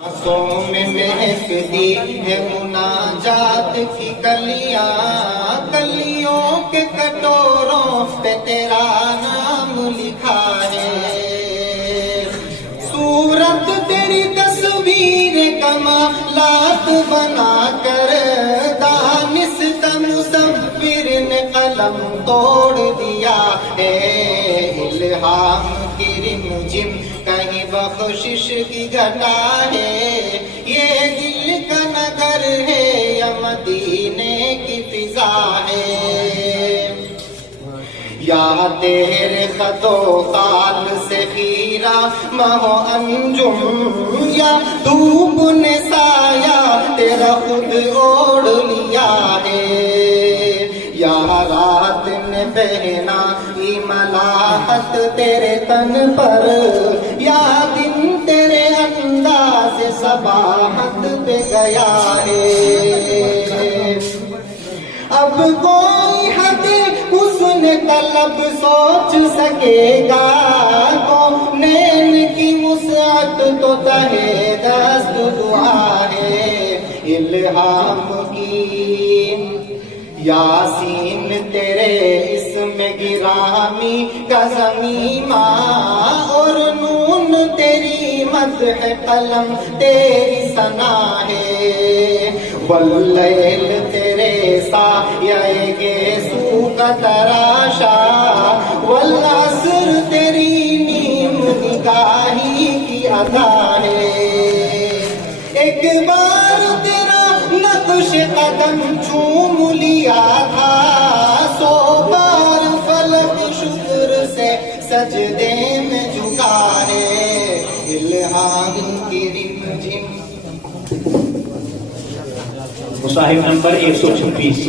آنکھوں میں مہکتی ہے مناجات کی کلیاں، کلیوں کے کٹوروں پہ تیرا نام لکھا ہے، صورت تیری تصویر کمالات بنا کر دانست مصور نے قلم توڑ دیا ہے، الہام کی رمجم کہیں بخشش کی گھٹا ہے، یہ دل کا نگر ہے یا مدینے کی فضا ہے، یا تیرے خط و خال سے خیرہ مہ و انجم، یا دھوپ نے سایہ تیرا خود اوڑھ لیا ہے، یا رات نے پہنا یہ ملاحت تیرے تن پر، یا دن تیرے انداز صباحت پہ گیا ہے، اب کوئی حد حسن طلب سوچ سکے گا، کونین کی وسعت تو تہے دست دعا ہے، الہام کی یاسین تیرے اسم گرامی کا زمیمہ، اور نون تیری مدح قلم تیری ثنا ہے، واللیل تیرے سایہ گیسو کا تراشا، والعصر تیری نیم نگاہی کی ادا ہے، ایک بار تیرا نقش قدم چوم لیا تھا، سو بار فلک شکر سے سجدے میں جھکا ہے، الہام کی رمجم۔ مصاحب نمبر 126